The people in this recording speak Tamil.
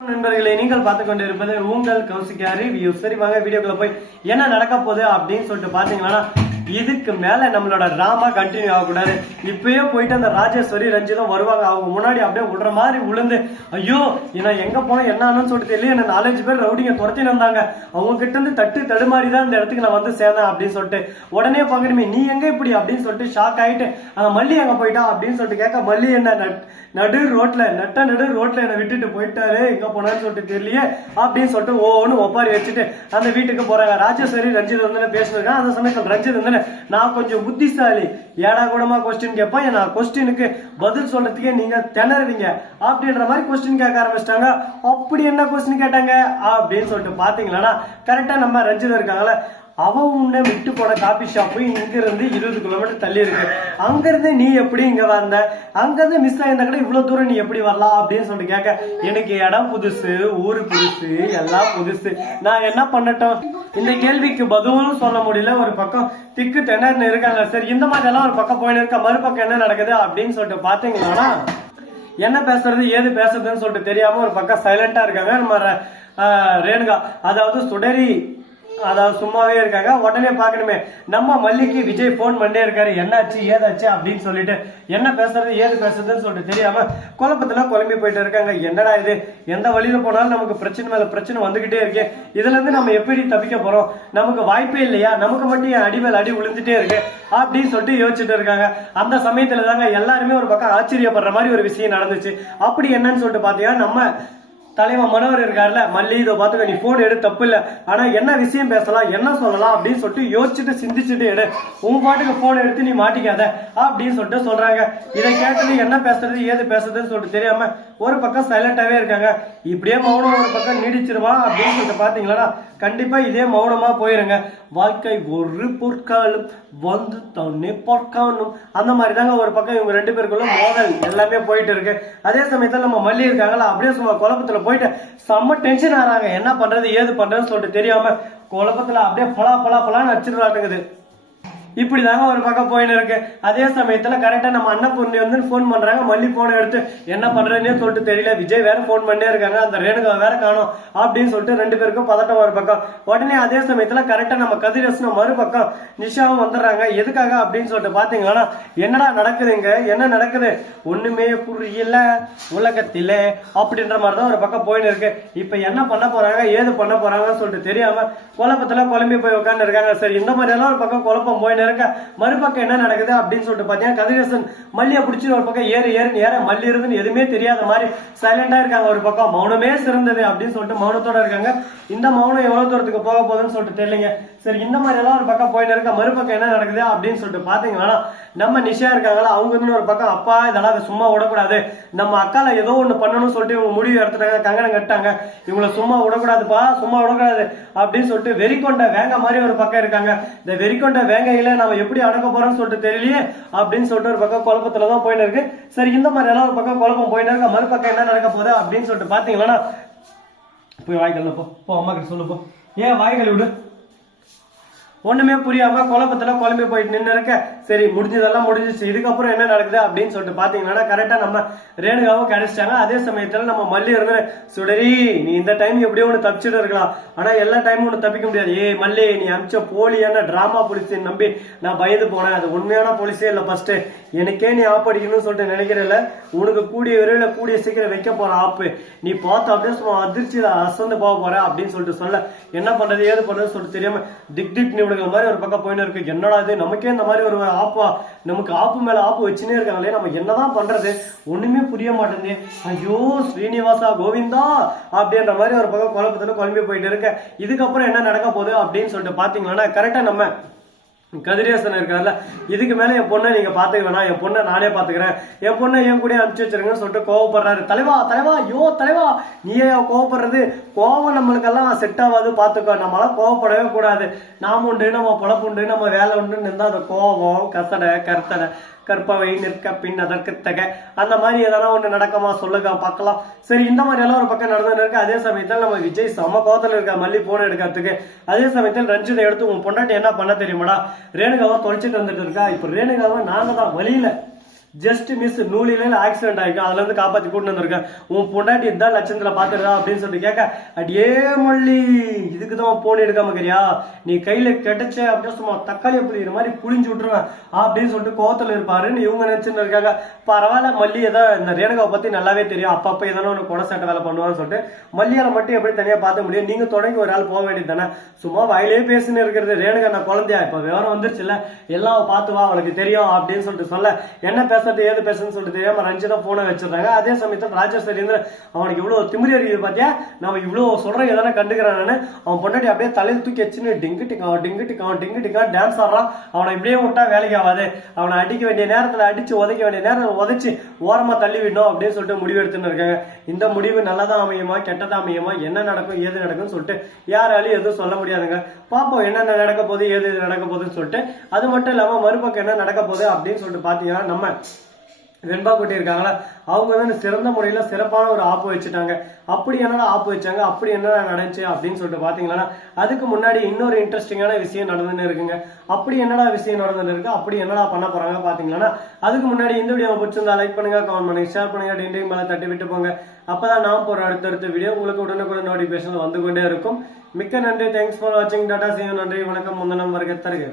நண்பர்களை நீங்கள் பார்த்து கொண்டு இருப்பது உங்கள் கௌசிகா ரிவ்யூ. சரி வாங்க வீடியோக்குள்ள போய் என்ன நடக்க போகுது அப்படின்னு சொல்லிட்டு பாத்தீங்கன்னா, இதுக்கு மேல நம்மளோட டிராமா கண்டினியூ ஆகக்கூடாது. இப்பயே போயிட்டு அந்த ராஜேஸ்வரி ரஞ்சிதம் வருவாங்க. அவங்க முன்னாடி அப்படியே விடுற மாதிரி விழுந்து, ஐயோ நான் எங்க போனேன் என்னன்னு சொல்லிட்டு தெரியல, என்ன 4-5 பேர் ரவுடிங்க துரத்தி வந்தாங்க, அவங்க கிட்ட இருந்து தட்டு தடுமாறி தான் இந்த இடத்துக்கு நான் வந்து சேர்ந்தேன் அப்படின்னு சொல்லிட்டு உடனே பாக்கணுமே நீ எங்க இப்படி அப்படின்னு சொல்லிட்டு ஷாக் ஆயிட்டு, அந்த மல்லி எங்க போயிட்டா அப்படின்னு சொல்லிட்டு கேட்க, மல்லி என்ன நடு ரோட்ல என்ன விட்டுட்டு போயிட்டாரு, எங்க போனான்னு சொல்லிட்டு தெரியலையே அப்படின்னு சொல்லிட்டு ஒவ்வொன்னு ஒப்பாரி வச்சுட்டு அந்த வீட்டுக்கு போறாங்க. ராஜேஸ்வரி ரஞ்சித் வந்து பேசினிருக்கான். அந்த சமயத்தில் ரஞ்சித் வந்து, நான் கொஞ்சம் புத்திசாலி, ஏடா கூடமா கொஸ்டின் கேட்பேன், நான் கொஸ்டினுக்கு பதில் சொல்றதுக்கே நீங்க திணறுவீங்க அப்படின்ற மாதிரி கொஸ்டின் கேட்க ஆரம்பிச்சிட்டாங்க. அப்படி என்ன கொஸ்டின் கேட்டாங்க அப்படின்னு சொல்லிட்டு பாத்தீங்களா, கரெக்டா நம்ம ரஞ்சித் இருக்காங்களா, அவன் உன்னை விட்டு போன காபி ஷாப்பு இங்க இருந்து 20 கிலோமீட்டர் தள்ளி இருக்கு, அங்க இருந்து நீ எப்படி இங்க வந்த, அங்க இருந்து மிஸ் ஆயிருந்தா கூட இவ்வளவு தூரம் நீ எப்படி வரலாம் அப்படின்னு சொல்லிட்டு கேட்க, எனக்கு இடம் புதுசு, ஊரு புதுசு, எல்லாம் புதுசு, நான் என்ன பண்ணட்டும்? இந்த கேள்விக்கு பதிலும் சொல்ல முடியல. ஒரு பக்கம் திக்கு திணறுன்னு இருக்காங்க. சரி இந்த மாதிரி எல்லாம் ஒரு பக்கம் போயின்னு இருக்க, மறுபக்கம் என்ன நடக்குது அப்படின்னு சொல்லிட்டு பாத்தீங்கன்னா, என்ன பேசுறது ஏது பேசுறதுன்னு சொல்லிட்டு தெரியாம ஒரு பக்கம் சைலண்டா இருக்காங்க நம்ம ரேணுகா. அதாவது சுடரி அதாவது சும்மாவே இருக்காங்க. உடனே பாக்கணுமே நம்ம மல்லிக்கு விஜய் போன் பண்ணே இருக்காரு, என்னாச்சு ஏதாச்சு அப்படின்னு சொல்லிட்டு, என்ன பேசுறது ஏது பேசுறதுன்னு சொல்லிட்டு தெரியாம குழப்பத்துல குழம்பி போயிட்டு இருக்காங்க. என்னடா இது, எந்த வழியில போனாலும் நமக்கு பிரச்சனை மேல பிரச்சனை வந்துகிட்டே இருக்கு, இதுல இருந்து நம்ம எப்படி தப்பிக்க போறோம், நமக்கு வாய்ப்பே இல்லையா, நமக்கு மட்டும் அடி மேல அடி விழுந்துட்டே இருக்கு அப்படின்னு சொல்லிட்டு யோசிச்சுட்டு இருக்காங்க. அந்த சமயத்துல தாங்க எல்லாருமே ஒரு பக்கம் ஆச்சரியப்படுற மாதிரி ஒரு விஷயம் நடந்துச்சு. அப்படி என்னன்னு சொல்லிட்டு பாத்தீங்கன்னா, நம்ம தலைவன் மனோவர் இருக்காருல்ல, மல்லி இதை பார்த்துக்க, நீ போன் எடு தப்பு இல்லை, ஆனா என்ன விஷயம் பேசலாம் என்ன சொல்லலாம் அப்படின்னு சொல்லிட்டு யோசிச்சுட்டு சிந்திச்சுட்டு எடு, உன் பாட்டுக்கு போன் எடுத்து நீ மாட்டிக்காத அப்படின்னு சொல்லிட்டு சொல்றாங்க. இதை கேட்டது என்ன பேசுறது ஏது பேசுறதுன்னு சொல்லிட்டு தெரியாம ஒரு பக்கம் சைலண்டாவே இருக்காங்க. இப்படியே மௌனம் ஒரு பக்கம் நீடிச்சிருவா அப்படின்னு சொல்லிட்டு பாத்தீங்களா, கண்டிப்பா இதே மௌனமா போயிருங்க. வாழ்க்கை ஒரு பொற்காலம் வந்து தண்ணி பொற்காணும், அந்த மாதிரி தாங்க ஒரு பக்கம் இவங்க 2 பேருக்குள்ள மோதல் எல்லாமே போயிட்டு இருக்கு. அதே சமயத்துல நம்ம மல்லி இருக்காங்களா, அப்படியே சும்மா குழப்பத்துல போயிட்டு செம்ம டென்ஷன் ஆறாங்க. என்ன பண்றது ஏது பண்றதுன்னு சொல்லிட்டு தெரியாம குழப்பத்துல அப்படியே பலான்னு அடிச்சிடலாட்டுங்குது. இப்படிதாங்க ஒரு பக்கம் போயின்னு இருக்கு. அதே சமயத்துல கரெக்டா நம்ம அன்னபூர்ணி வந்து போன் பண்றாங்க. மல்லி போனை எடுத்து என்ன பண்றதுன்னே சொல்லிட்டு தெரியல. விஜய் வேற போன் பண்ணே இருக்காங்க, அந்த ரேணுகா வேற காணும் அப்படின்னு சொல்லிட்டு 2 பேருக்கும் பதட்டம் ஒரு பக்கம். உடனே அதே சமயத்துல கரெக்டா நம்ம கதிரேசன் மறுபக்கம் நிஷாவும் வந்துடுறாங்க. எதுக்காக அப்படின்னு சொல்லிட்டு பாத்தீங்கன்னா, என்னடா நடக்குதுங்க, என்ன நடக்குது ஒண்ணுமே புரியல உலகத்தில அப்படின்ற மாதிரிதான் ஒரு பக்கம் போயின்னு இருக்கு. இப்ப என்ன பண்ண போறாங்க ஏது பண்ண போறாங்கன்னு சொல்லிட்டு தெரியாம குழப்பத்துல குழம்பி போய் உட்காந்து இருக்காங்க. சரி இந்த மாதிரி எல்லாம் ஒரு பக்கம் குழப்பம் போயின்னு இருக்க, மறுபக்கம் என்ன நடக்குது அப்படின்னு சொல்லிட்டு பாத்தீங்கன்னா, கதிரேசன் மல்லியை பிடிச்சி ஒரு பக்கம் ஏற மல்லி இருந்துன்னு எதுவுமே தெரியாத மாதிரி சைலண்டா இருக்காங்க. ஒரு பக்கம் மௌனமே சிறந்தது அப்படின்னு சொல்லிட்டு மௌனத்தோட இருக்காங்க. இந்த மௌனம் எவ்வளவு தூரத்துக்கு போக போகுதுன்னு சொல்லிட்டு தெரியலங்க. சரி இந்த மாதிரி எல்லாம் ஒரு பக்கம் போயிட்டு இருக்க, மறுபக்கம் என்ன நடக்குது அப்படின்னு சொல்லிட்டு பாத்தீங்கன்னா, நம்ம நிஷா இருக்காங்களா, அவங்க வந்து ஒரு பக்கம், அப்பா இதெல்லாம் சும்மா விடக்கூடாது, நம்ம அக்கால ஏதோ ஒண்ணு பண்ணணும்னு சொல்லிட்டு இவங்க முடிவு எடுத்துட்டாங்க, கங்கணம் கட்டாங்க, இவங்களை சும்மா விடக்கூடாதுப்பா சும்மா விடக்கூடாது அப்படின்னு சொல்லிட்டு வெறிக்கொண்ட வேங்க மாதிரி ஒரு பக்கம் இருக்காங்க. இந்த வெறிக்கொண்ட வேங்கையில நம்ம எப்படி அடக்க போறோம்னு சொல்லிட்டு தெரியலையே அப்படின்னு சொல்லிட்டு ஒரு பக்கம் குழப்பத்துலதான் போயின்னு இருக்கு. சரி இந்த மாதிரி எல்லாம் ஒரு பக்கம் குழப்பம் போயிட்டு இருக்க, மறுபக்கம் என்ன நடக்க போகுது அப்படின்னு சொல்லிட்டு பாத்தீங்கன்னா, போய் வாய்க்கல போ அம்மா கிட்ட சொல்லு போ, ஏன் வாய்க்கல் விடு, ஒண்ணுமே புரியாம குழப்பத்துல குழம்பி போயிட்டு நின்று இருக்க. சரி முடிஞ்சதெல்லாம் முடிஞ்சிச்சு, இதுக்கப்புறம் என்ன நடக்குது அப்படின்னு சொல்லிட்டு பாத்தீங்கன்னா, கரெக்டா நம்ம ரேணுகாவும் கிடைச்சிட்டாங்க. அதே சமயத்துல நம்ம மல்லி இருந்து, சுடரி நீ இந்த டைம் எப்படியோ ஒண்ணு தப்பிச்சுட்டு இருக்கலாம், ஆனா எல்லா டைமும் ஒண்ணு தப்பிக்க முடியாது. மல்லி நீ அமிச்ச போலியான டிராமா போலீஸ் நம்பி நான் பயந்து போனேன், அது உண்மையான போலீஸே இல்ல, ஃபர்ஸ்ட் எனக்கே நீ ஆப் அடிக்கணும்னு சொல்லிட்டு நினைக்கிறேன்ல, உனக்கு கூடிய விரைவில் கூடிய சீக்கிரம் வைக்க போற ஆப்பு, நீ பார்த்து அப்படியே சும்மா அதிர்ச்சியில அசந்து போக போற அப்படின்னு சொல்லிட்டு சொல்ல, என்ன பண்றது ஏது பண்றது சொல்லிட்டு தெரியாம திக் நிமிடங்கள் மாதிரி ஒரு பக்கம் போயின்னு இருக்கு. என்னடா இது, நமக்கே இந்த மாதிரி ஒரு ஆப்பா, நமக்கு ஆப்பு மேல ஆப்பு வச்சுனே இருக்காங்களே, நம்ம என்னதான் பண்றது ஒண்ணுமே புரிய மாட்டேங்குது, ஐயோ ஸ்ரீனிவாசா கோவிந்தா அப்படின்ற மாதிரி ஒரு பக்கம் குழப்பத்துல குழம்பி போயிட்டு இருக்க. இதுக்கப்புறம் என்ன நடக்க போகுது அப்படின்னு சொல்லிட்டு பாத்தீங்கன்னா, கரெக்டா நம்ம கதிரேசன் இருக்காருல்ல, இதுக்கு மேல என் பொண்ணை நீங்க பாத்துக்க வேணாம், என் பொண்ணை நானே பாத்துக்கிறேன், என் பொண்ணை என் கூட அனுப்பிச்சு வச்சிருங்கன்னு சொல்லிட்டு கோவப்படுறாரு. தலைவா ஐயோ தலைவா நீயே கோவப்படுறது, கோவம் நம்மளுக்கெல்லாம் செட் ஆகாது பாத்துக்கோ, நம்மளாம் கோவப்படவே கூடாது, நாம உண்டு நம்ம பொழப்புண்டு நம்ம வேலை உண்டுன்னு இருந்தா அந்த கோவம் கர்த்தடை கற்பவை நிற்க பின் அதற்கு தக அந்த மாதிரி எதனா ஒண்ணு நடக்கமா சொல்லுங்க பார்க்கலாம். சரி இந்த மாதிரி எல்லாம் ஒரு பக்கம் நடந்துன்னு இருக்கு. அதே சமயத்தில் நம்ம விஜய் செம்ம கோவத்துல இருக்கா மல்லி போன் எடுக்கிறதுக்கு. அதே சமயத்தில் ரஞ்சிதை எடுத்து உன் பொண்டாட்டி என்ன பண்ண தெரியுமாடா, ரேணுகாவை தொலைச்சிட்டு வந்துட்டு இருக்கா. இப்ப ரேணுகாவை நாங்க தான் வழியில ஜஸ்ட் மிஸ் நூலில ஆக்சிடென்ட் ஆயிருக்கு, அதுல இருந்து காப்பாத்தி கூட்டு வந்திருக்கேன், உன் பொண்டாட்டி இதான் லட்சத்துல பாத்துருக்கா அப்படின்னு சொல்லிட்டு கேட்க, அடியே மல்லி இதுக்குதான் போன் எடுக்காம இருக்கிறியா, நீ கையில கிடைச்ச அப்படியே சும்மா தக்காளியை புளிகிற மாதிரி புளிஞ்சு விட்டுருவேன் அப்படின்னு சொல்லிட்டு கோவத்துல இருப்பாருன்னு இவங்க நினைச்சுன்னு இருக்காங்க. பரவாயில்ல, மல்லி ஏதோ இந்த ரேணுகாவை பத்தி நல்லாவே தெரியும், அப்பப்ப ஏதான ஒன்று கொடசாட்ட வேலை பண்ணுவான்னு சொல்லிட்டு மல்லியால மட்டும் எப்படி தனியா பார்த்த முடியும், நீங்க தொடங்கி ஒரு ஆள் போக வேண்டியது தானே, சும்மா வாயிலே பேசுன்னு இருக்கிறது, ரேணுகா நான் குழந்தையா இப்ப விவரம் வந்துருச்சு இல்ல, எல்லாம் பார்த்து வா அவளுக்கு தெரியும் அப்படின்னு சொல்லிட்டு சொல்ல, என்ன பேசுறது ஏது பேசுன்னு சொல்லிட்டு தெரியாம ரஞ்சிதா போனை வச்சிருந்தாங்க. அதே சமயத்தில் ராஜேஸ்வரேந்திரன் அவனுக்கு இவ்வளவு திமிரி இருக்குது பாத்தியா, நம்ம இவ்வளவு சொல்றோம் எதனா கண்டுக்கிறான்னு அவன் பொண்டாட்டி அப்படியே தலையில் தூக்கி வச்சுன்னு டிங்கு டிங்கா டான்ஸ் ஆடுறான். அவனை இப்படியே விட்டா வேலைக்கு ஆகாது, அவனை அடிக்க வேண்டிய நேரத்துல அடிச்சு உதைக்க வேண்டிய நேரத்தில் உதைச்சு ஓரமா தள்ளி விடணும் அப்படின்னு சொல்லிட்டு முடிவு எடுத்துன்னு இருக்காங்க. இந்த முடிவு நல்லதா அமையுமா கெட்டதா அமையுமா, என்ன நடக்கும் ஏது நடக்கும்னு சொல்லிட்டு யாராலையும் எதுவும் சொல்ல முடியாதுங்க. பாப்போம் என்னென்ன நடக்க போகுது ஏது நடக்க போகுதுன்னு சொல்லிட்டு. அது மட்டும் இல்லாம மறுபக்கம் என்ன நடக்க போகுது அப்படின்னு சொல்லிட்டு பாத்தீங்கன்னா, நம்ம வெண்பா குட்டி இருக்காங்களா, அவங்க வந்து சிறந்த முறையில சிறப்பான ஒரு ஆப்பு வச்சுட்டாங்க. அப்படி என்னடா ஆப்பு வச்சாங்க, அப்படி என்னடா நடந்துச்சு அப்படின்னு சொல்லிட்டு பாத்தீங்கன்னா, அதுக்கு முன்னாடி இன்னொரு இன்ட்ரெஸ்டிங்கான விஷயம் நடந்துன்னு இருக்குங்க. அப்படி என்னடா விஷயம் நடந்துன்னு இருக்கு, அப்படி என்னடா பண்ண போறாங்க பாத்தீங்கன்னா, அதுக்கு முன்னாடி இந்த வீடியோ பிடிச்சிருந்தா லைக் பண்ணுங்க, கமெண்ட் பண்ணுங்க, ஷேர் பண்ணுங்க, டிண்டிங் மேல தட்டி விட்டு போங்க. அப்பதான் நான் போற அடுத்தடுத்த வீடியோ உங்களுக்கு உடனுக்குடன் நோட்டிபிகேஷன் வந்து கொண்டே இருக்கும். மிக்க நன்றி, தேங்க்ஸ் ஃபார் வாட்சிங், டாடா, see you, நன்றி, வணக்கம், முந்தனம் வருக தருக.